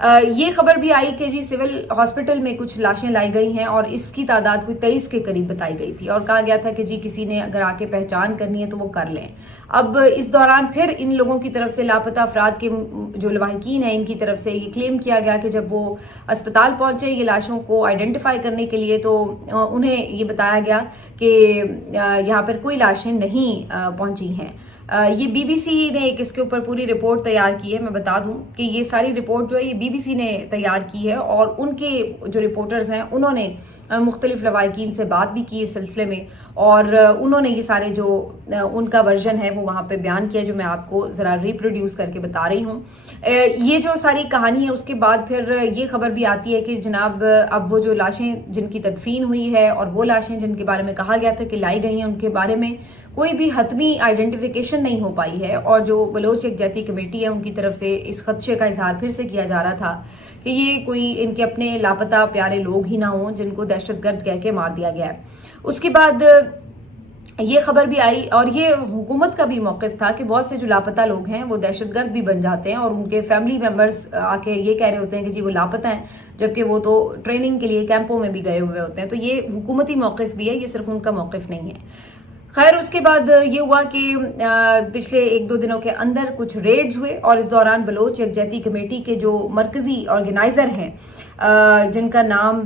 یہ خبر بھی آئی کہ جی سول ہاسپٹل میں کچھ لاشیں لائی گئی ہیں اور اس کی تعداد کوئی 23 کے قریب بتائی گئی تھی اور کہا گیا تھا کہ جی کسی نے اگر آ کے پہچان کرنی ہے تو وہ کر لیں. اب اس دوران پھر ان لوگوں کی طرف سے لاپتہ افراد کے جو لواحقین ہیں ان کی طرف سے یہ کلیم کیا گیا کہ جب وہ اسپتال پہنچے یہ لاشوں کو آئیڈینٹیفائی کرنے کے لیے تو انہیں یہ بتایا گیا کہ یہاں پر کوئی لاشیں نہیں پہنچی ہیں. یہ بی بی سی نے ایک اس کے اوپر پوری رپورٹ تیار کی ہے. میں بتا دوں کہ یہ ساری رپورٹ جو ہے یہ بی بی سی نے تیار کی ہے اور ان کے جو رپورٹرز ہیں انہوں نے مختلف لواحقین سے بات بھی کی اس سلسلے میں اور انہوں نے یہ سارے جو ان کا ورژن ہے وہ وہاں پہ بیان کیا جو میں آپ کو ذرا ریپروڈیوس کر کے بتا رہی ہوں. یہ جو ساری کہانی ہے اس کے بعد پھر یہ خبر بھی آتی ہے کہ جناب اب وہ جو لاشیں جن کی تدفین ہوئی ہے اور وہ لاشیں جن کے بارے میں کہا گیا تھا کہ لائی گئی ہیں ان کے بارے میں کوئی بھی حتمی آئیڈینٹیفیکیشن نہیں ہو پائی ہے اور جو بلوچ یکجہتی کمیٹی ہے ان کی طرف سے اس خدشے کا اظہار پھر سے کیا جا رہا تھا کہ یہ کوئی ان کے اپنے لاپتہ پیارے لوگ ہی نہ ہوں جن کو دہشت گرد کہہ کے مار دیا گیا ہے. اس کے بعد یہ خبر بھی آئی اور یہ حکومت کا بھی موقف تھا کہ بہت سے جو لاپتہ لوگ ہیں وہ دہشت گرد بھی بن جاتے ہیں اور ان کے فیملی ممبرز آ کے یہ کہہ رہے ہوتے ہیں کہ جی وہ لاپتہ ہیں جبکہ وہ تو ٹریننگ کے لیے کیمپوں میں بھی گئے ہوئے ہوتے ہیں. تو یہ حکومتی موقف بھی ہے, یہ صرف ان کا موقف نہیں ہے. خیر اس کے بعد یہ ہوا کہ پچھلے 1-2 دنوں کے اندر کچھ ریڈز ہوئے اور اس دوران بلوچ یکجہتی کمیٹی کے جو مرکزی آرگنائزر ہیں جن کا نام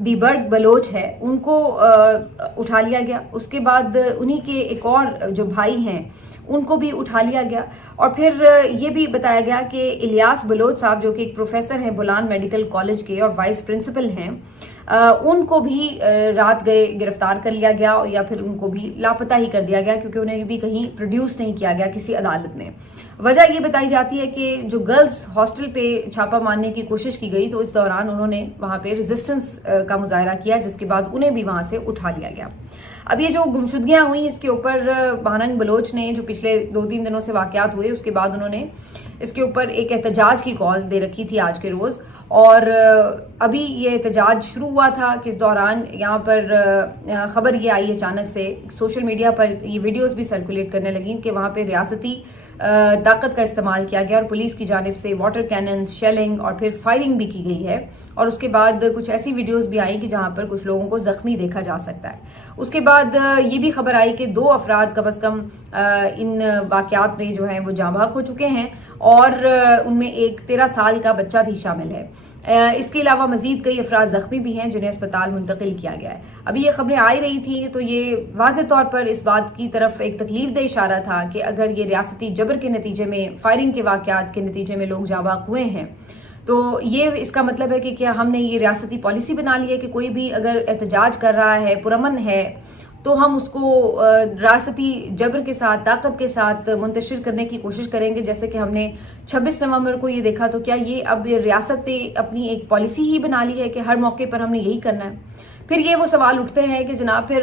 بیبرگ بلوچ ہے ان کو اٹھا لیا گیا. اس کے بعد انہی کے ایک اور جو بھائی ہیں ان کو بھی اٹھا لیا گیا اور پھر یہ بھی بتایا گیا کہ الیاس بلوچ صاحب جو کہ ایک پروفیسر ہیں بولان میڈیکل کالج کے اور وائس پرنسپل ہیں ان کو بھی رات گئے گرفتار کر لیا گیا یا پھر ان کو بھی لاپتہ ہی کر دیا گیا کیونکہ انہیں بھی کہیں پروڈیوس نہیں کیا گیا کسی عدالت میں. وجہ یہ بتائی جاتی ہے کہ جو گرلز ہاسٹل پہ چھاپہ مارنے کی کوشش کی گئی تو اس دوران انہوں نے وہاں پہ ریزسٹنس کا مظاہرہ کیا جس کے بعد انہیں بھی وہاں سے اٹھا لیا گیا. اب یہ جو گمشدگیاں ہوئیں اس کے اوپر بہرنگ بلوچ نے جو پچھلے 2-3 دنوں سے واقعات ہوئے اس کے بعد انہوں نے اس کے اوپر ایک احتجاج کی کال دے رکھی تھی آج کے روز اور ابھی یہ احتجاج شروع ہوا تھا کہ اس دوران یہاں پر خبر یہ آئی اچانک سے سوشل میڈیا پر یہ ویڈیوز بھی سرکولیٹ کرنے لگیں کہ وہاں پہ ریاستی طاقت کا استعمال کیا گیا اور پولیس کی جانب سے واٹر کیننز شیلنگ اور پھر فائرنگ بھی کی گئی ہے اور اس کے بعد کچھ ایسی ویڈیوز بھی آئیں کہ جہاں پر کچھ لوگوں کو زخمی دیکھا جا سکتا ہے. اس کے بعد یہ بھی خبر آئی کہ 2 افراد کم از کم ان واقعات میں جو ہیں وہ جاں بحق ہو چکے ہیں اور ان میں ایک 13 سال کا بچہ بھی شامل ہے. اس کے علاوہ مزید کئی افراد زخمی بھی ہیں جنہیں اسپتال منتقل کیا گیا ہے. ابھی یہ خبریں آئی رہی تھی تو یہ واضح طور پر اس بات کی طرف ایک تکلیف دہ اشارہ تھا کہ اگر یہ ریاستی جبر کے نتیجے میں فائرنگ کے واقعات کے نتیجے میں لوگ جاں بحق ہوئے ہیں تو یہ اس کا مطلب ہے کہ کیا ہم نے یہ ریاستی پالیسی بنا لی ہے کہ کوئی بھی اگر احتجاج کر رہا ہے پرامن ہے تو ہم اس کو ریاستی جبر کے ساتھ طاقت کے ساتھ منتشر کرنے کی کوشش کریں گے جیسے کہ ہم نے 26 نومبر کو یہ دیکھا. تو کیا یہ اب ریاست نے اپنی ایک پالیسی ہی بنا لی ہے کہ ہر موقع پر ہم نے یہی کرنا ہے؟ پھر یہ وہ سوال اٹھتے ہیں کہ جناب پھر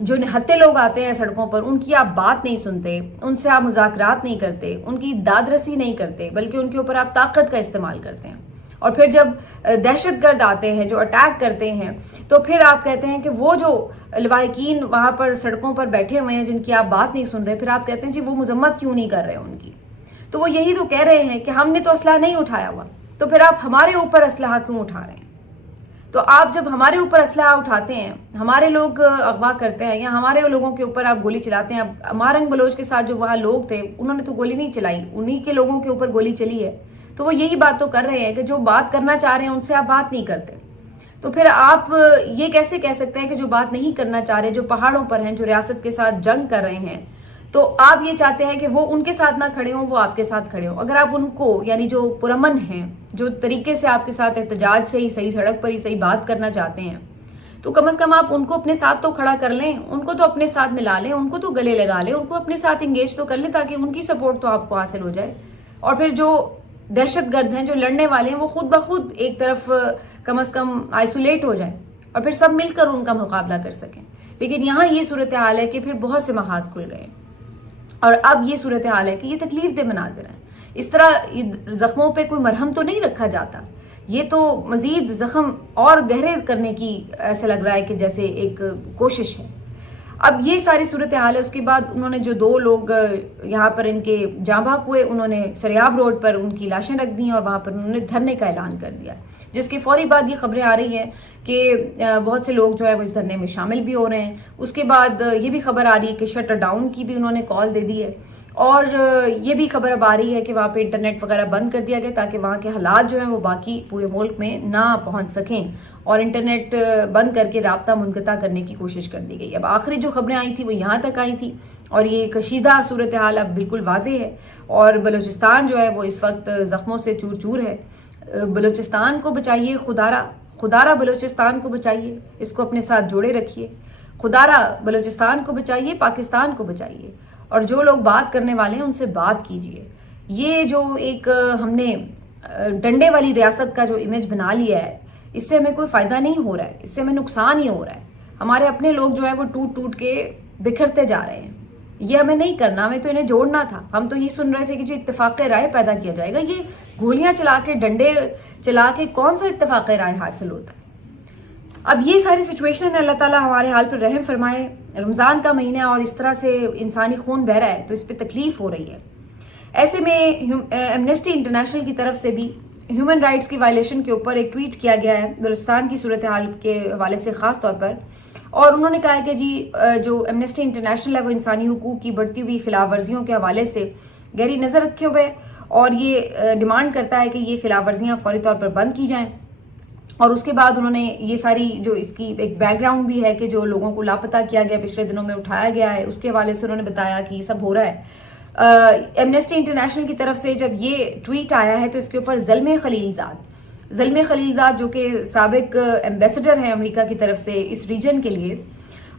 جو نہتے لوگ آتے ہیں سڑکوں پر ان کی آپ بات نہیں سنتے, ان سے آپ مذاکرات نہیں کرتے, ان کی داد رسی نہیں کرتے بلکہ ان کے اوپر آپ طاقت کا استعمال کرتے ہیں اور پھر جب دہشت گرد آتے ہیں جو اٹیک کرتے ہیں تو پھر آپ کہتے ہیں کہ وہ جو لواحقین وہاں پر سڑکوں پر بیٹھے ہوئے ہیں جن کی آپ بات نہیں سن رہے پھر آپ کہتے ہیں جی وہ مذمت کیوں نہیں کر رہے ان کی. تو وہ یہی تو کہہ رہے ہیں کہ ہم نے تو اسلحہ نہیں اٹھایا ہوا تو پھر آپ ہمارے اوپر اسلحہ کیوں اٹھا رہے ہیں؟ تو آپ جب ہمارے اوپر اسلحہ اٹھاتے ہیں ہمارے لوگ اغوا کرتے ہیں یا ہمارے لوگوں کے اوپر آپ گولی چلاتے ہیں. اب مارنگ بلوچ کے ساتھ جو وہاں لوگ تھے انہوں نے تو گولی نہیں چلائی, انہی کے لوگوں کے اوپر گولی چلی ہے. تو وہ یہی بات تو کر رہے ہیں کہ جو بات کرنا چاہ رہے ہیں ان سے آپ بات نہیں کرتے. تو پھر آپ یہ کیسے کہہ سکتے ہیں کہ جو بات نہیں کرنا چاہ رہے, جو پہاڑوں پر ہیں, جو ریاست کے ساتھ جنگ کر رہے ہیں, تو آپ یہ چاہتے ہیں کہ وہ ان کے ساتھ نہ کھڑے ہوں, وہ آپ کے ساتھ کھڑے ہوں. اگر آپ ان کو یعنی جو پرامن ہیں, جو طریقے سے آپ کے ساتھ احتجاج سے ہی صحیح سڑک پر ہی صحیح بات کرنا چاہتے ہیں تو کم از کم آپ ان کو اپنے ساتھ تو کھڑا کر لیں, ان کو تو اپنے ساتھ ملا لیں, ان کو تو گلے لگا لیں, ان کو اپنے ساتھ انگیج تو کر لیں تاکہ ان کی سپورٹ تو آپ کو حاصل ہو جائے. اور پھر جو دہشت گرد ہیں, جو لڑنے والے ہیں, وہ خود بخود ایک طرف کم از کم آئسولیٹ ہو جائیں اور پھر سب مل کر ان کا مقابلہ کر سکیں. لیکن یہاں یہ صورتحال ہے کہ پھر بہت سے محاذ کھل گئے اور اب یہ صورتحال ہے کہ یہ تکلیف دہ مناظر ہیں. اس طرح زخموں پہ کوئی مرہم تو نہیں رکھا جاتا, یہ تو مزید زخم اور گہرے کرنے کی ایسا لگ رہا ہے کہ جیسے ایک کوشش ہے. اب یہ ساری صورتحال ہے. اس کے بعد انہوں نے جو 2 لوگ یہاں پر ان کے جاں بحق ہوئے, انہوں نے سریاب روڈ پر ان کی لاشیں رکھ دیں اور وہاں پر انہوں نے دھرنے کا اعلان کر دیا, جس کے فوری بعد یہ خبریں آ رہی ہیں کہ بہت سے لوگ جو ہے وہ اس دھرنے میں شامل بھی ہو رہے ہیں. اس کے بعد یہ بھی خبر آ رہی ہے کہ شٹر ڈاؤن کی بھی انہوں نے کال دے دی ہے, اور یہ بھی خبر اب آ رہی ہے کہ وہاں پہ انٹرنیٹ وغیرہ بند کر دیا گیا تاکہ وہاں کے حالات جو ہیں وہ باقی پورے ملک میں نہ پہنچ سکیں, اور انٹرنیٹ بند کر کے رابطہ منقطع کرنے کی کوشش کر دی گئی. اب آخری جو خبریں آئی تھیں وہ یہاں تک آئی تھیں, اور یہ کشیدہ صورتحال اب بالکل واضح ہے, اور بلوچستان جو ہے وہ اس وقت زخموں سے چور چور ہے. بلوچستان کو بچائیے, خدارہ بلوچستان کو بچائیے, اس کو اپنے ساتھ جوڑے رکھیے. خدارہ بلوچستان کو بچائیے, پاکستان کو بچائیے, اور جو لوگ بات کرنے والے ہیں ان سے بات کیجیے. یہ جو ایک ہم نے ڈنڈے والی ریاست کا جو امیج بنا لیا ہے, اس سے ہمیں کوئی فائدہ نہیں ہو رہا ہے, اس سے ہمیں نقصان ہی ہو رہا ہے. ہمارے اپنے لوگ جو ہے وہ ٹوٹ ٹوٹ کے بکھرتے جا رہے ہیں. یہ ہمیں نہیں کرنا, ہمیں تو انہیں جوڑنا تھا. ہم تو یہ سن رہے تھے کہ جو اتفاق رائے پیدا کیا جائے گا, یہ گولیاں چلا کے ڈنڈے چلا کے کون سا اتفاق رائے حاصل ہوتا ہے. اب یہ ساری سچویشن ہے, اللہ تعالیٰ ہمارے حال پر رحم فرمائے. رمضان کا مہینہ اور اس طرح سے انسانی خون بہ رہا ہے تو اس پہ تکلیف ہو رہی ہے. ایسے میں ایمنسٹی انٹرنیشنل کی طرف سے بھی ہیومن رائٹس کی وائلیشن کے اوپر ایک ٹویٹ کیا گیا ہے بلوچستان کی صورتحال کے حوالے سے خاص طور پر, اور انہوں نے کہا ہے کہ جی جو ایمنسٹی انٹرنیشنل ہے وہ انسانی حقوق کی بڑھتی ہوئی خلاف ورزیوں کے حوالے سے گہری نظر رکھے ہوئے, اور یہ ڈیمانڈ کرتا ہے کہ یہ خلاف ورزیاں فوری طور پر بند کی جائیں. اور اس کے بعد انہوں نے یہ ساری جو اس کی ایک بیک گراؤنڈ بھی ہے کہ جو لوگوں کو لاپتہ کیا گیا پچھلے دنوں میں اٹھایا گیا ہے, اس کے حوالے سے انہوں نے بتایا کہ یہ سب ہو رہا ہے. ایمنسٹی انٹرنیشنل کی طرف سے جب یہ ٹویٹ آیا ہے تو اس کے اوپر زلمے خلیل زاد جو کہ سابق ایمبیسڈر ہیں امریکہ کی طرف سے اس ریجن کے لیے,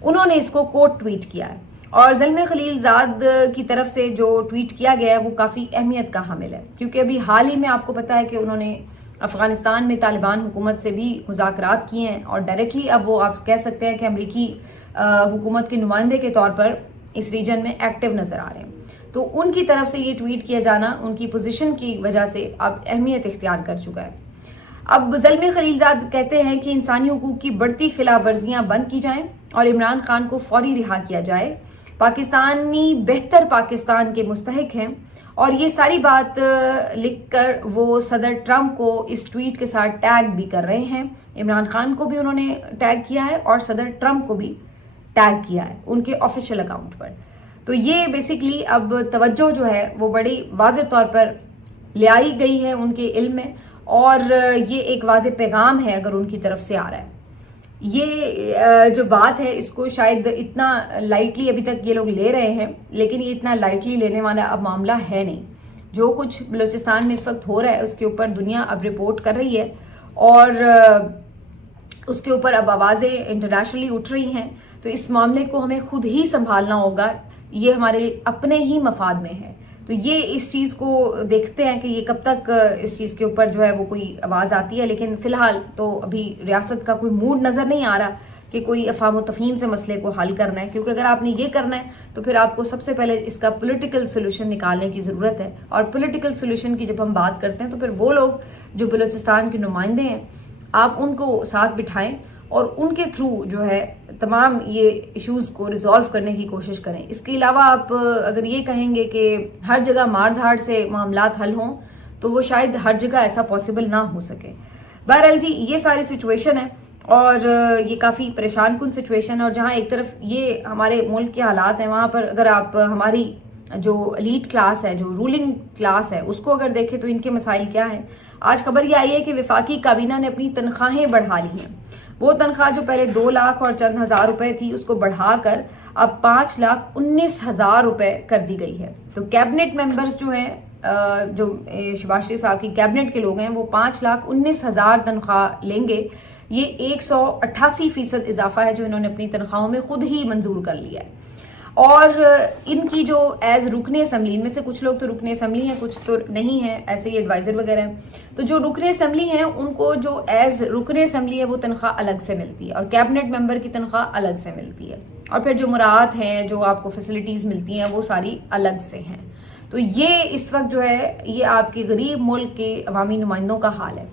انہوں نے اس کو کوٹ ٹویٹ کیا ہے. اور زلمے خلیل زاد کی طرف سے جو ٹویٹ کیا گیا ہے وہ کافی اہمیت کا حامل ہے, کیونکہ ابھی حال ہی میں آپ کو پتا ہے کہ انہوں نے افغانستان میں طالبان حکومت سے بھی مذاکرات کیے ہیں, اور ڈائریکٹلی اب وہ آپ کہہ سکتے ہیں کہ امریکی حکومت کے نمائندے کے طور پر اس ریجن میں ایکٹیو نظر آ رہے ہیں. تو ان کی طرف سے یہ ٹویٹ کیا جانا ان کی پوزیشن کی وجہ سے اب اہمیت اختیار کر چکا ہے. اب زلمے خلیل زاد کہتے ہیں کہ انسانی حقوق کی بڑھتی خلاف ورزیاں بند کی جائیں اور عمران خان کو فوری رہا کیا جائے. پاکستانی بہتر پاکستان کے مستحق ہیں, اور یہ ساری بات لکھ کر وہ صدر ٹرمپ کو اس ٹویٹ کے ساتھ ٹیگ بھی کر رہے ہیں. عمران خان کو بھی انہوں نے ٹیگ کیا ہے اور صدر ٹرمپ کو بھی ٹیگ کیا ہے ان کے آفیشیل اکاؤنٹ پر. تو یہ بیسیکلی اب توجہ جو ہے وہ بڑی واضح طور پر لے آئی گئی ہے ان کے علم میں, اور یہ ایک واضح پیغام ہے اگر ان کی طرف سے آ رہا ہے. یہ جو بات ہے اس کو شاید اتنا لائٹلی ابھی تک یہ لوگ لے رہے ہیں, لیکن یہ اتنا لائٹلی لینے والا اب معاملہ ہے نہیں. جو کچھ بلوچستان میں اس وقت ہو رہا ہے اس کے اوپر دنیا اب رپورٹ کر رہی ہے, اور اس کے اوپر اب آوازیں انٹرنیشنلی اٹھ رہی ہیں. تو اس معاملے کو ہمیں خود ہی سنبھالنا ہوگا, یہ ہمارے اپنے ہی مفاد میں ہے. تو یہ اس چیز کو دیکھتے ہیں کہ یہ کب تک اس چیز کے اوپر جو ہے وہ کوئی آواز آتی ہے. لیکن فی الحال تو ابھی ریاست کا کوئی موڈ نظر نہیں آ رہا کہ کوئی افہام و تفہیم سے مسئلے کو حل کرنا ہے, کیونکہ اگر آپ نے یہ کرنا ہے تو پھر آپ کو سب سے پہلے اس کا پولیٹیکل سولوشن نکالنے کی ضرورت ہے. اور پولیٹیکل سولوشن کی جب ہم بات کرتے ہیں تو پھر وہ لوگ جو بلوچستان کے نمائندے ہیں آپ ان کو ساتھ بٹھائیں اور ان کے تھرو جو ہے تمام یہ ایشوز کو ریزالو کرنے کی کوشش کریں. اس کے علاوہ آپ اگر یہ کہیں گے کہ ہر جگہ مار دھاڑ سے معاملات حل ہوں تو وہ شاید ہر جگہ ایسا پاسبل نہ ہو سکے. بہرحال جی یہ ساری سچویشن ہے, اور یہ کافی پریشان کن سچویشن ہے. اور جہاں ایک طرف یہ ہمارے ملک کے حالات ہیں, وہاں پر اگر آپ ہماری جو ایلیٹ کلاس ہے, جو رولنگ کلاس ہے, اس کو اگر دیکھیں تو ان کے مسائل کیا ہیں. آج خبر یہ آئی ہے کہ وفاقی کابینہ نے اپنی تنخواہیں بڑھا لی ہیں. وہ تنخواہ جو پہلے 2 لاکھ اور چند ہزار روپے تھی اس کو بڑھا کر اب 5,19,000 روپے کر دی گئی ہے. تو کیبنٹ ممبرز جو ہیں, جو شہباز شریف صاحب کی کیبنٹ کے لوگ ہیں, وہ 5,19,000 تنخواہ لیں گے. یہ 188% اضافہ ہے جو انہوں نے اپنی تنخواہوں میں خود ہی منظور کر لیا ہے. اور ان کی جو ایز رکن اسمبلی, ان میں سے کچھ لوگ تو رکن اسمبلی ہیں, کچھ تو نہیں ہیں, ایسے ہی ایڈوائزر وغیرہ ہیں. تو جو رکن اسمبلی ہیں ان کو جو ایز رکن اسمبلی ہے وہ تنخواہ الگ سے ملتی ہے, اور کیبنٹ ممبر کی تنخواہ الگ سے ملتی ہے. اور پھر جو مراعات ہیں, جو آپ کو فیسلٹیز ملتی ہیں, وہ ساری الگ سے ہیں. تو یہ اس وقت جو ہے یہ آپ کے غریب ملک کے عوامی نمائندوں کا حال ہے.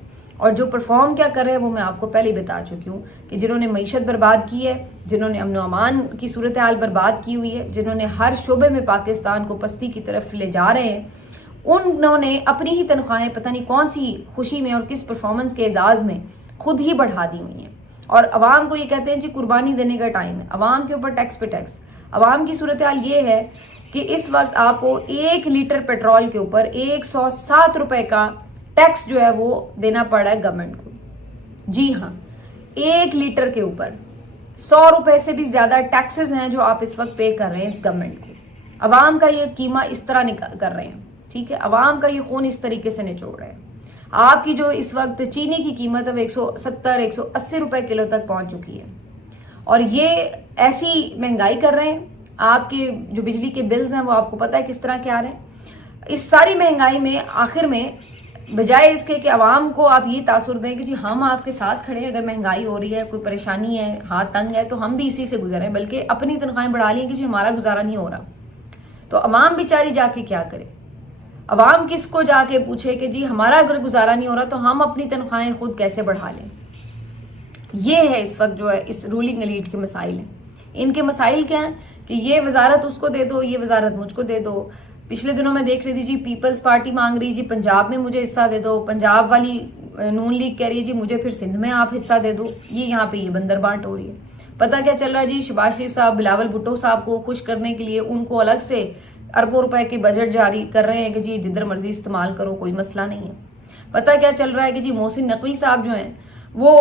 اور جو پرفارم کیا کر رہے ہیں وہ میں آپ کو پہلے ہی بتا چکی ہوں کہ جنہوں نے معیشت برباد کی ہے، جنہوں نے امن و امان کی صورتحال برباد کی ہوئی ہے، جنہوں نے ہر شعبے میں پاکستان کو پستی کی طرف لے جا رہے ہیں، انہوں نے اپنی ہی تنخواہیں پتہ نہیں کون سی خوشی میں اور کس پرفارمنس کے اعزاز میں خود ہی بڑھا دی ہوئی ہیں، اور عوام کو یہ کہتے ہیں جی قربانی دینے کا ٹائم ہے، عوام کے اوپر ٹیکس پہ ٹیکس۔ عوام کی صورتحال یہ ہے کہ اس وقت آپ کو 1 لیٹر پیٹرول کے اوپر 107 روپے کا ٹیکس جو ہے وہ دینا پڑ رہا ہے گورنمنٹ کو۔ جی ہاں، 1 لیٹر کے اوپر 100 روپے سے بھی زیادہ ٹیکسز ہیں جو آپ اس وقت پے کر رہے ہیں اس گورنمنٹ کو۔ عوام کا یہ قیمہ اس طرح کر رہے ہیں، ٹھیک ہے، عوام کا یہ خون اس طریقے سے نچوڑ رہے ہیں۔ آپ کی جو اس وقت چینی کی قیمت اب 170-180 روپے کلو تک پہنچ چکی ہے، اور یہ ایسی مہنگائی کر رہے ہیں۔ آپ کے جو بجلی کے بلز ہیں وہ آپ کو پتہ ہے کس طرح کے آ رہے ہیں۔ اس ساری مہنگائی میں آخر میں بجائے اس کے کہ عوام کو آپ یہ تاثر دیں کہ جی ہم آپ کے ساتھ کھڑے ہیں، اگر مہنگائی ہو رہی ہے، کوئی پریشانی ہے، ہاتھ تنگ ہے تو ہم بھی اسی سے گزریں، بلکہ اپنی تنخواہیں بڑھا لیں کہ جی ہمارا گزارا نہیں ہو رہا، تو عوام بیچاری جا کے کیا کرے؟ عوام کس کو جا کے پوچھے کہ جی ہمارا اگر گزارا نہیں ہو رہا تو ہم اپنی تنخواہیں خود کیسے بڑھا لیں؟ یہ ہے اس وقت جو ہے اس رولنگ ایلیٹ کے مسائل ہیں۔ ان کے مسائل کیا ہیں کہ یہ وزارت اس کو دے دو، یہ وزارت مجھ کو دے دو۔ پچھلے دنوں میں دیکھ رہی تھی جی پیپلز پارٹی مانگ رہی جی پنجاب میں مجھے حصہ دے دو، پنجاب والی نون لیگ کہہ رہی ہے جی مجھے پھر سندھ میں آپ حصہ دے دو۔ یہ یہاں پہ یہ بندر بانٹ ہو رہی ہے۔ پتہ کیا چل رہا ہے جی؟ شہباز شریف صاحب بلاول بھٹو صاحب کو خوش کرنے کے لیے ان کو الگ سے اربوں روپے کے بجٹ جاری کر رہے ہیں کہ جی جدھر مرضی استعمال کرو، کوئی مسئلہ نہیں ہے۔ پتہ کیا چل رہا ہے کہ جی محسن نقوی صاحب جو ہیں وہ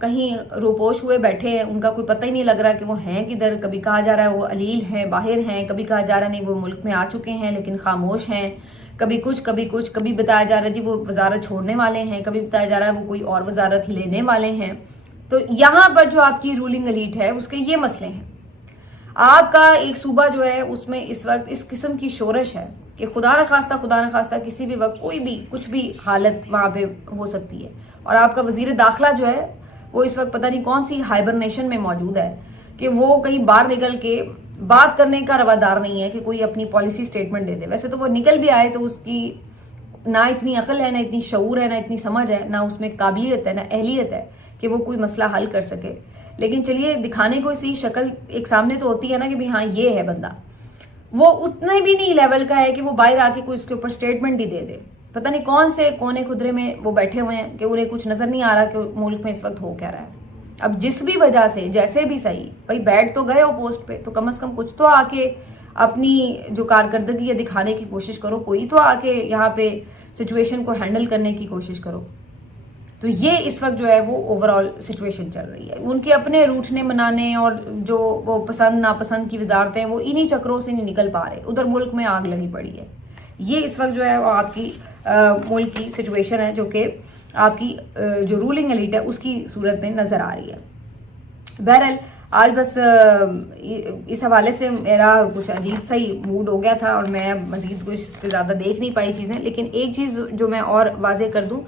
کہیں روپوش ہوئے بیٹھے ہیں، ان کا کوئی پتہ ہی نہیں لگ رہا کہ وہ ہیں کدھر۔ کبھی کہا جا رہا ہے وہ علیل ہیں، باہر ہیں، کبھی کہا جا رہا ہے نہیں وہ ملک میں آ چکے ہیں لیکن خاموش ہیں، کبھی کچھ کبھی بتایا جا رہا ہے جی وہ وزارت چھوڑنے والے ہیں، کبھی بتایا جا رہا ہے وہ کوئی اور وزارت لینے والے ہیں۔ تو یہاں پر جو آپ کی رولنگ ایلیٹ ہے اس کے یہ مسئلے ہیں۔ آپ کا ایک صوبہ جو ہے اس میں اس وقت اس قسم کی شورش ہے کہ خدا نخواستہ کسی بھی وقت کوئی بھی کچھ بھی حالت وہاں پہ ہو سکتی ہے، اور آپ کا وزیر داخلہ جو ہے وہ اس وقت پتہ نہیں کون سی ہائبرنیشن میں موجود ہے کہ وہ کہیں باہر نکل کے بات کرنے کا روادار نہیں ہے کہ کوئی اپنی پالیسی سٹیٹمنٹ دے دے۔ ویسے تو وہ نکل بھی آئے تو اس کی نہ اتنی عقل ہے، نہ اتنی شعور ہے، نہ اتنی سمجھ ہے، نہ اس میں قابلیت ہے، نہ اہلیت ہے کہ وہ کوئی مسئلہ حل کر سکے۔ لیکن چلیے دکھانے کو اسی شکل ایک سامنے تو ہوتی ہے نا کہ بھی ہاں یہ ہے بندہ، وہ اتنے بھی نہیں لیول کا ہے کہ وہ باہر آ کے کوئی اس کے اوپر سٹیٹمنٹ ہی دے دے۔ پتہ نہیں کون سے کونے خدرے میں وہ بیٹھے ہوئے ہیں کہ انہیں کچھ نظر نہیں آ رہا کہ ملک میں اس وقت ہو کیا رہا ہے۔ اب جس بھی وجہ سے جیسے بھی صحیح بھائی بیٹھ تو گئے ہو پوسٹ پہ، تو کم از کم کچھ تو آ کے اپنی جو کارکردگی ہے دکھانے کی کوشش کرو، کوئی تو آ کے یہاں پہ سچویشن کو ہینڈل کرنے کی کوشش کرو۔ تو یہ اس وقت جو ہے وہ اوور آل سچویشن چل رہی ہے۔ ان کے اپنے روٹنے منانے اور جو وہ پسند ناپسند کی وزارتیں وہ انہی چکروں سے نہیں نکل پا رہے، ادھر ملک میں آگ لگی پڑی ہے۔ یہ اس وقت جو ہے وہ آپ کی ملک کی سچویشن ہے جو کہ آپ کی جو رولنگ ایلیٹ ہے اس کی صورت میں نظر آ رہی ہے۔ بہرحال آج بس اس حوالے سے میرا کچھ عجیب سا ہی موڈ ہو گیا تھا اور میں مزید کچھ اس پہ زیادہ دیکھ نہیں پائی چیزیں، لیکن ایک چیز جو میں اور واضح کر دوں،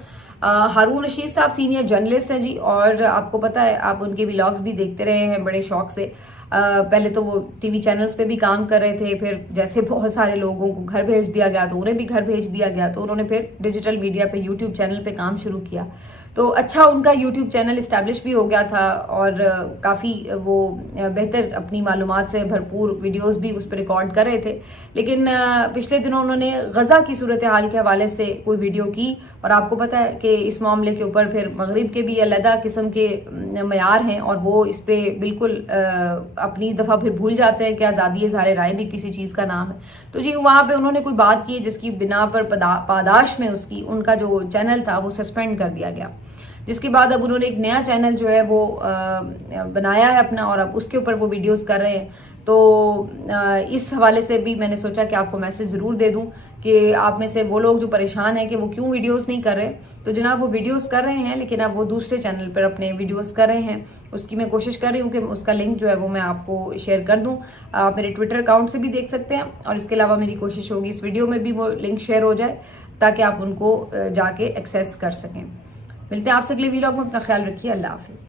ہارون رشید صاحب سینئر جرنلسٹ ہیں جی، اور آپ کو پتہ ہے آپ ان کے ولاگز بھی دیکھتے رہے ہیں بڑے شوق سے۔ پہلے تو وہ ٹی وی چینلز پہ بھی کام کر رہے تھے، پھر جیسے بہت سارے لوگوں کو گھر بھیج دیا گیا تو انہیں بھی گھر بھیج دیا گیا، تو انہوں نے پھر ڈیجیٹل میڈیا پہ یوٹیوب چینل پہ کام شروع کیا۔ تو اچھا ان کا یوٹیوب چینل اسٹیبلش بھی ہو گیا تھا اور کافی وہ بہتر اپنی معلومات سے بھرپور ویڈیوز بھی اس پہ ریکارڈ کر رہے تھے، لیکن پچھلے دنوں انہوں نے غزہ کی صورتحال کے حوالے سے کوئی ویڈیو کی، اور آپ کو پتہ ہے کہ اس معاملے کے اوپر پھر مغرب کے بھی علیحدہ قسم کے معیار ہیں اور وہ اس پہ بالکل اپنی دفعہ پھر بھول جاتے ہیں کہ آزادی اظہار رائے بھی کسی چیز کا نام ہے۔ تو جی وہاں پہ انہوں نے کوئی بات کی جس کی بنا پر پاداش میں ان کا جو چینل تھا وہ سسپینڈ کر دیا گیا، جس کے بعد اب انہوں نے ایک نیا چینل جو ہے وہ بنایا ہے اپنا، اور اب اس کے اوپر وہ ویڈیوز کر رہے ہیں۔ تو اس حوالے سے بھی میں نے سوچا کہ آپ کو میسج ضرور دے دوں کہ آپ میں سے وہ لوگ جو پریشان ہیں کہ وہ کیوں ویڈیوز نہیں کر رہے، تو جناب وہ ویڈیوز کر رہے ہیں لیکن اب وہ دوسرے چینل پر اپنے ویڈیوز کر رہے ہیں۔ اس کی میں کوشش کر رہی ہوں کہ اس کا لنک جو ہے وہ میں آپ کو شیئر کر دوں، آپ میرے ٹویٹر اکاؤنٹ سے بھی دیکھ سکتے ہیں، اور اس کے علاوہ میری کوشش ہوگی اس ویڈیو میں بھی وہ لنک شیئر ہو جائے تاکہ آپ ان کو جا کے ایکسیس کر سکیں۔ ملتے ہیں آپ سے اگلے ویلاگ میں، اپنا خیال رکھیے، اللہ حافظ۔